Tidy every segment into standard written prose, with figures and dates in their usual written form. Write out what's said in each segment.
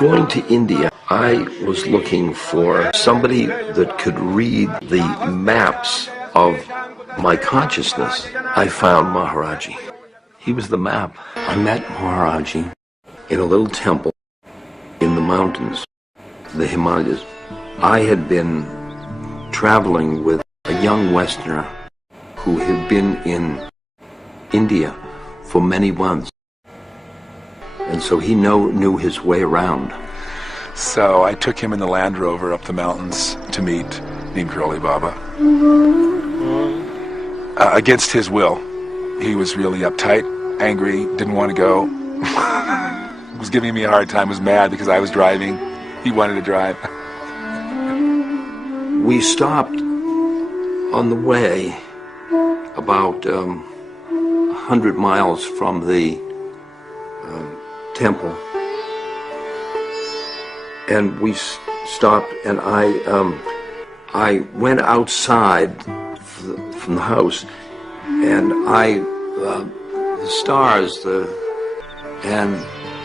going to India, I was looking for somebody that could read the maps of my consciousness. I found Maharajji. He was the map. I met Maharajji in a little temple in the mountains, the Himalayas. I had been traveling with a young Westerner who had been in India for many months. And so he knew his way around. So I took him in the Land Rover up the mountains to meet Neem Karoli Baba. Against his will. He was really uptight, angry, didn't want to go. Was giving me a hard time, was mad because I was driving. He wanted to drive. We stopped on the way about 100 miles from the temple, and we stopped, and I went outside from the house, and the stars, and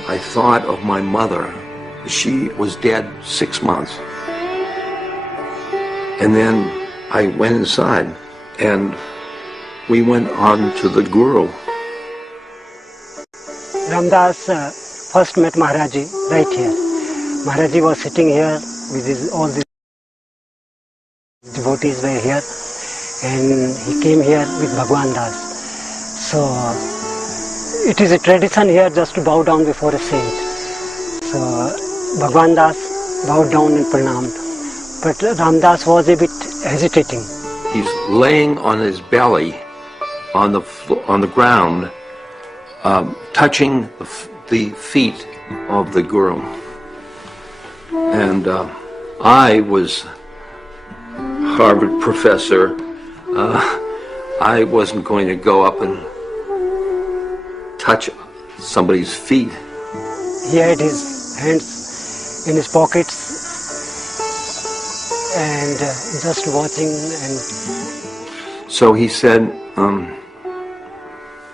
I thought of my mother. She was dead 6 months. And then I went inside, and we went on to the Guru. Ramdaas first met Maharajji right here. Maharajji was sitting here with all these devotees were here, and he came here with Bhagwan Das. So it is a tradition here just to bow down before a saint. So Bhagwan Das bowed down and pranamed, but Ramdaas was a bit hesitating. He's laying on his belly on the ground, touching the feet of the Guru. And I was Harvard professor. I wasn't going to go up and touch somebody's feet. He had his hands in his pockets and just watching. And so he said,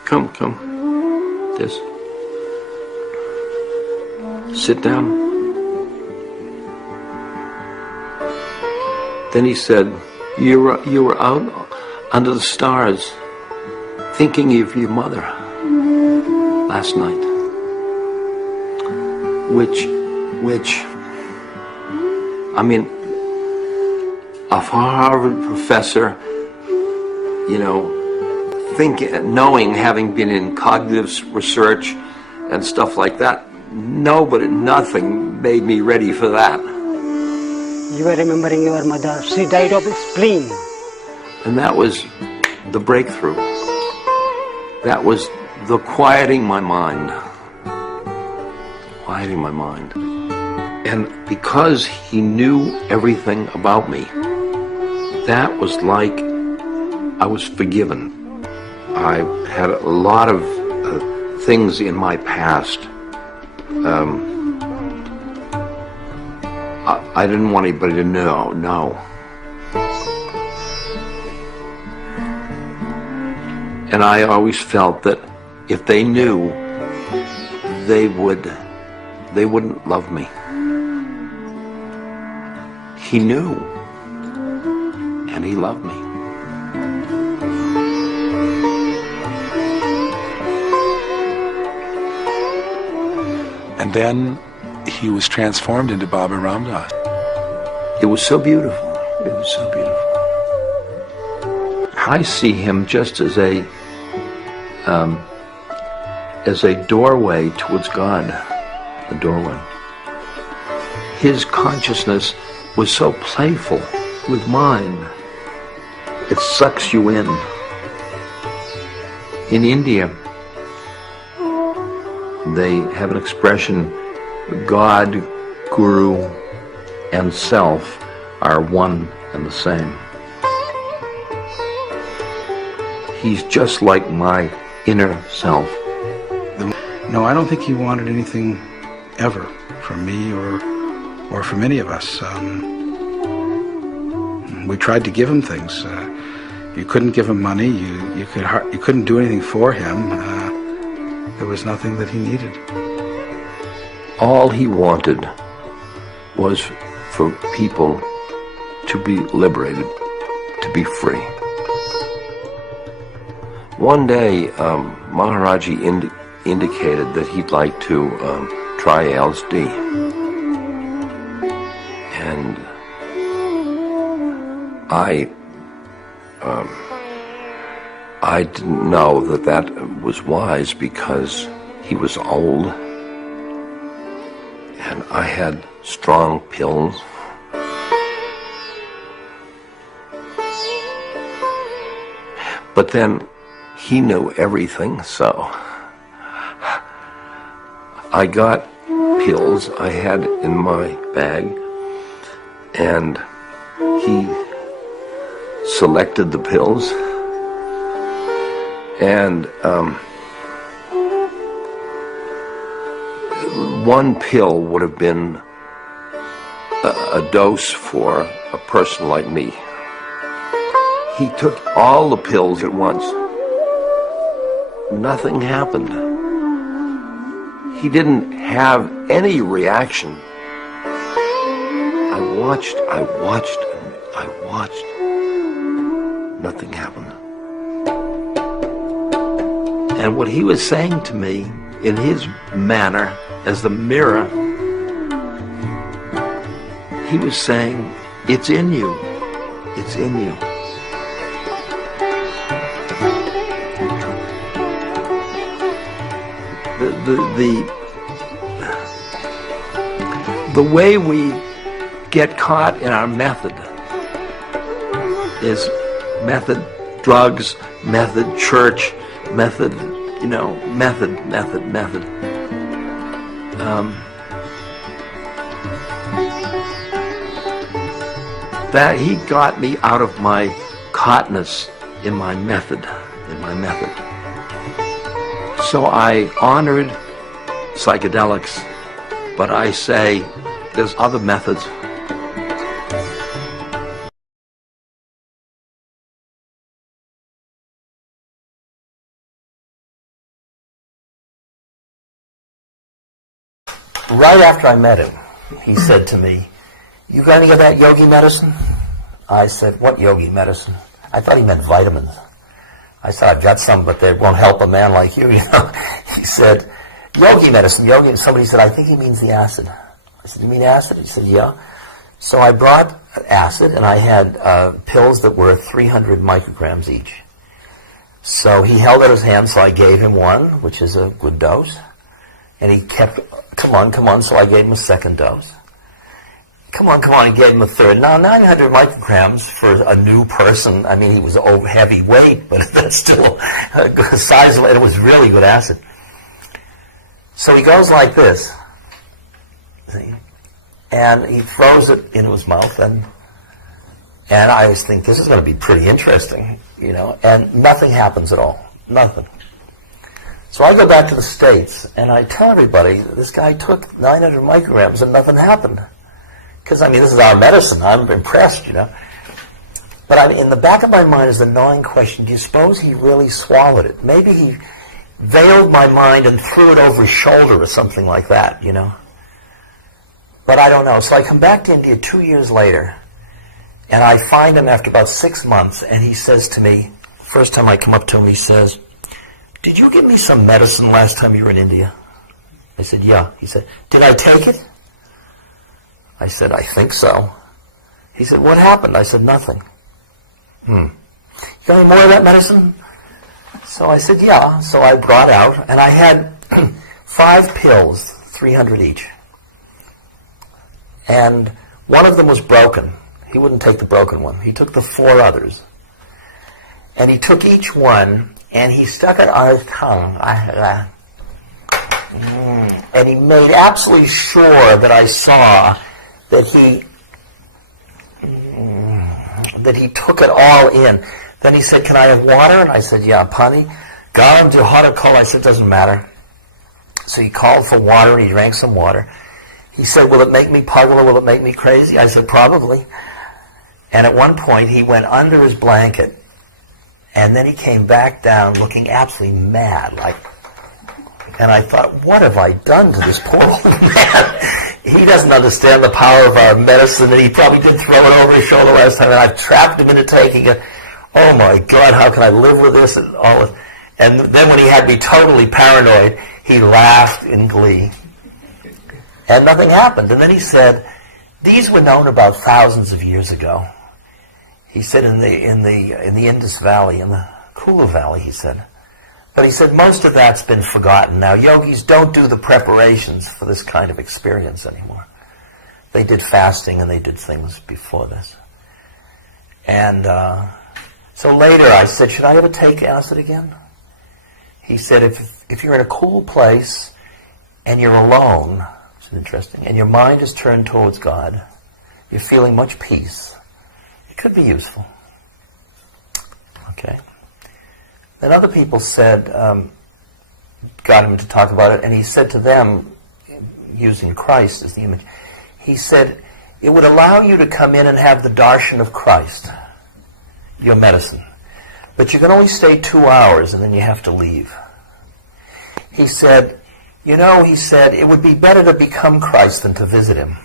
come, this, sit down. Then he said, you were out under the stars thinking of your mother last night, which, I mean, a Harvard professor, you know, knowing, having been in cognitive research and stuff like that, nothing made me ready for that. You were remembering your mother. She died of spleen. And that was the breakthrough. That was the quieting my mind. Quieting my mind. And because he knew everything about me, that was like I was forgiven. I had a lot of things in my past. I didn't want anybody to know. And I always felt that if they knew, they wouldn't love me. He knew, and he loved me. And then he was transformed into Baba Ramdaas. It was so beautiful. It was so beautiful. I see him just as a doorway towards God, a doorway. His consciousness was so playful with mine. It sucks you in. In India, they have an expression, God, Guru, and self are one and the same. He's just like my inner self. No, I don't think he wanted anything ever from me or from any of us. We tried to give him things. You couldn't give him money. You couldn't do anything for him. There was nothing that he needed. All he wanted was for people to be liberated, to be free. One day, Maharajji indicated that he'd like to try LSD. And I didn't know that that was wise because he was old and I had strong pills. But then he knew everything, so I got pills I had in my bag, and he selected the pills, and one pill would have been a dose for a person like me. He took all the pills at once. Nothing happened. He didn't have any reaction. I watched. Nothing happened. And what he was saying to me in his manner as the mirror, he was saying, it's in you. It's in you. The way we get caught in our method is method drugs, method church, method, method. That he got me out of my caughtness in my method, So I honored psychedelics, but I say there's other methods. Right after I met him, he said to me, "You got any of that yogi medicine?" I said, "What yogi medicine?" I thought he meant vitamins. I said, "I've got some, but they won't help a man like you, He said, "Yogi medicine, yogi." And somebody said, "I think he means the acid." I said, "You mean acid?" He said, "Yeah." So I brought acid, and I had pills that were 300 micrograms each. So he held out his hand, so I gave him one, which is a good dose. And he kept, come on, so I gave him a second dose. Come on, and gave him a third. Now, 900 micrograms for a new person, I mean, he was heavyweight, but that's still a good size, and it was really good acid. So he goes like this, see? And he throws it into his mouth, and I always think, this is going to be pretty interesting, and nothing happens at all. Nothing. So I go back to the States, and I tell everybody, this guy took 900 micrograms and nothing happened. Because, this is our medicine. I'm impressed, But in the back of my mind is the gnawing question, do you suppose he really swallowed it? Maybe he veiled my mind and threw it over his shoulder or something like that, But I don't know. So I come back to India 2 years later, and I find him after about 6 months, and he says to me, first time I come up to him, he says, "Did you give me some medicine last time you were in India?" I said, "Yeah." He said, "Did I take it?" I said, "I think so." He said, "What happened?" I said, "Nothing." You got any more of that medicine? So I said, "Yeah." So I brought out, and I had 5 pills, 300 each. And one of them was broken. He wouldn't take the broken one. He took the 4 others. And he took each one, and he stuck it on his tongue. And he made absolutely sure that I saw that he took it all in. Then he said, "Can I have water?" And I said, "Yeah, pani. Garam to hot or cold?" I said, "Doesn't matter." So he called for water, and he drank some water. He said, "Will it make me puggle or will it make me crazy?" I said, "Probably." And at one point, he went under his blanket, and then he came back down looking absolutely mad, like, And I thought, what have I done to this poor old man? He doesn't understand the power of our medicine, and he probably did throw it over his shoulder last time, and I've trapped him into taking it. Oh my God, how can I live with this? And all this. And then when he had me totally paranoid, he laughed in glee. And nothing happened. And then he said, these were known about thousands of years ago. He said in the Indus Valley, in the Kula Valley, he said. But he said most of that's been forgotten now. Yogis don't do the preparations for this kind of experience anymore. They did fasting and they did things before this. And so later I said, should I ever take acid again? He said, if you're in a cool place and you're alone, which is interesting, and your mind is turned towards God, you're feeling much peace, it could be useful. Okay. Then other people said, got him to talk about it, and he said to them, using Christ as the image, he said, it would allow you to come in and have the darshan of Christ, your medicine. But you can only stay 2 hours and then you have to leave. He said, he said, it would be better to become Christ than to visit him.